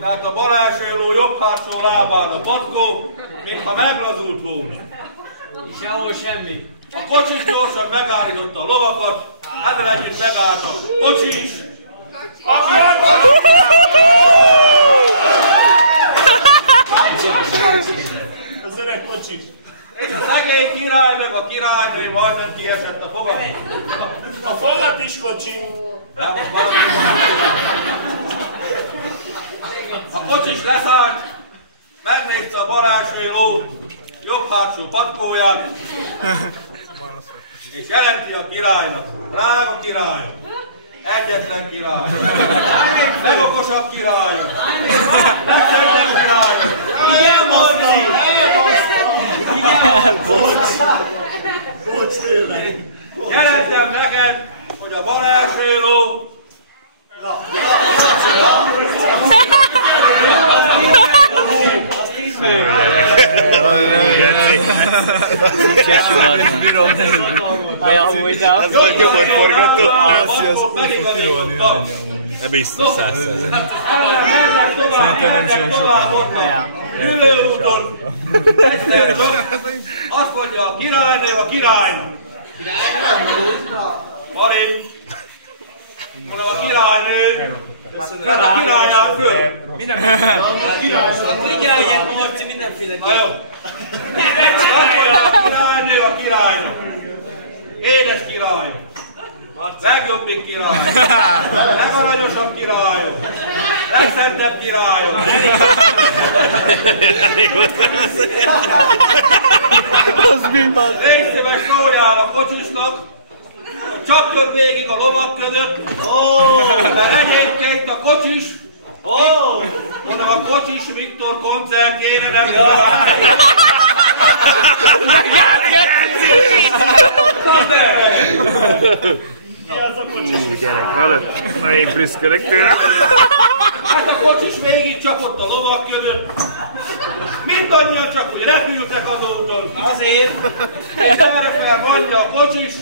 Tehát a bal első ló jobb hátsó lábán a patkó, mintha meglazult volna. Sehol semmi. A kocsis gyorsan megállította a lovakat, ezzel együtt megállt a kocsi is. Az öreg kocsis. És a szegény király meg a királynő majdnem kiesett a fogat. A fogat is kocsi. A kocsis leszállt, megnézte a bal első ló jobb hátsó patkóját, és jelenti a királynak: drága királyom, egyetlen királyom, legokosabb királyom, legszebb királyom. Bocs, tényleg. Jelentem neked, hogy a bal első ló megigazítottak. Mennek tovább ott a jövőúton. Egyszer csak azt mondja a királynő a királynak: Marin, mondom, a királynő, mert a király áll föl. Ugye, hogy Morci mindenféle. Na jó. Azt mondja a királynő a királynak: édes királyom, legjobbik király, legaranyosabb királyom, legszentebb királyom. Légy szíves, szóljál a kocsisnak, hogy csapjon végig a lovak között, mert egyébként a kocsis, mondom, a Kocsis Viktor koncertjére nem Mi az a kocsis? Én prüszkölök tőle. Hát a kocsis végig csapott a lovak között. Mindannyian csak úgy repültek az úton. Azért. És szerepel mondja a kocsis: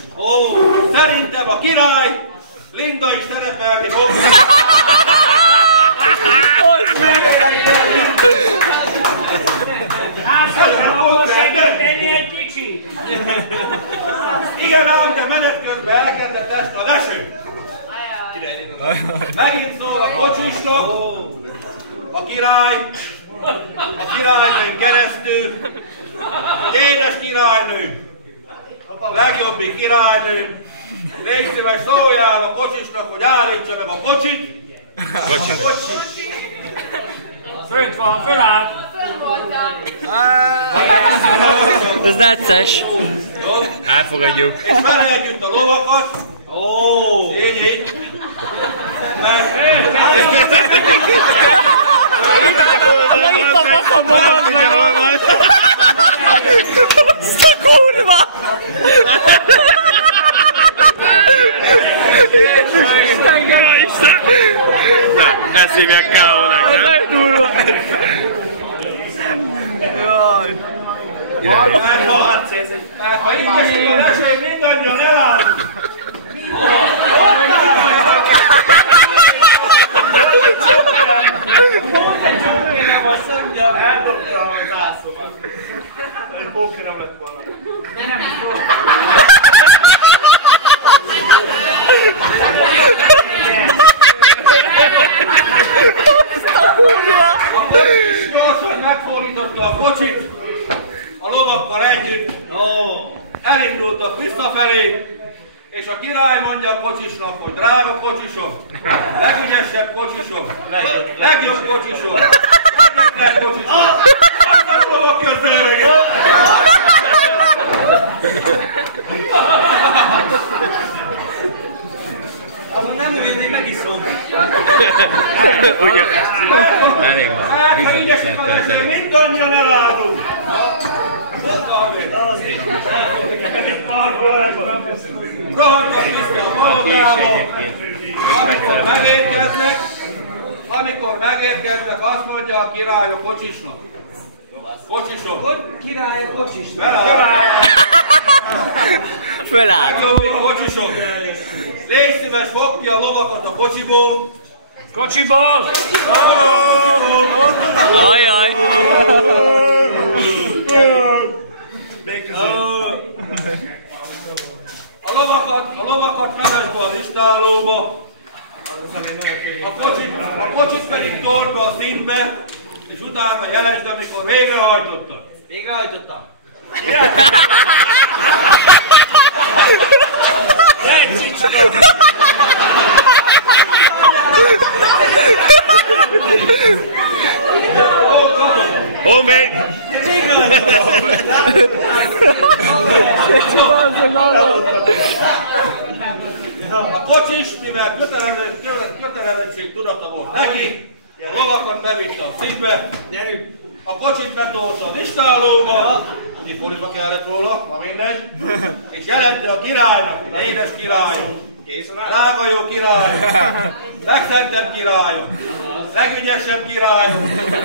szerintem a király Linda is szerepelni fog. Igen ám, de menet közben elkezdett esni az eső. Megint szól a kocsisnak a királynőn keresztül, hogy édes királynő, legjobbik királynő, légy szíves, szóljál a kocsisnak, hogy állítsa meg a kocsit. A kocsit. Fönt van, föláll. Ez necces. Elfogadjuk. És vele együtt a lovakat. Így. Mert... Ezt hívják K.O.-nak, nem? Hát ha így esik az eső, mindannyian elállunk. Eldobtam a zászlómat. Egy pókerem lett volna. A kocsis gyorsan megfordította a kocsit, a lovakkal együtt elindultak visszafelé, és a király mondja a kocsisnak, hogy drága kocsisok, legügyesebb kocsisok, legjobb kocsisok, legjobb kocsisok, aztán a lovak közöreget. Nem ő, én megiszom. Hát, ha így esik az eső, mindannyian elállunk. Rohantok vissza a palotába, amikor megérkeznek, azt mondja a király a kocsisnak: kocsisok, Király a kocsis. föláll. Legjobbik kocsisok, légy szíves, fogd ki a lovakat a kocsiból. Kocsiból! színbe, és utána jelensd, amikor végrehajtottad. Végrehajtottam. Omen! A kocsis, mivel kötelezettség tudata volt neki, a lovakat bevitte a színbe, a kocsit betolta a listálóba, Nippoliba kellett volna, ha mindegy, és jelenti a királynak, édes királyom, drága jó királyom, legszentebb királyom, legügyesebb királyom,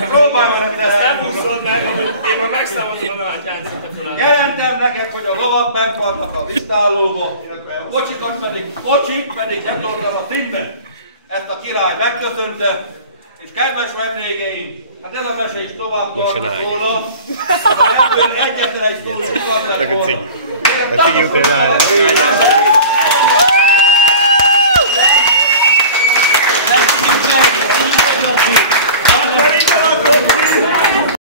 próbálj már nem Elhúzod meg, hogy én már megszavazom a gyáncot. jelentem neked, hogy a lovak bent vannak a listálóba, a kocsik pedig betoltak a színbe. Ezt a király megköszönte, és kedves vendégeim, hát ez a mese is tovább tartott volna, ebből egyetlen egy szó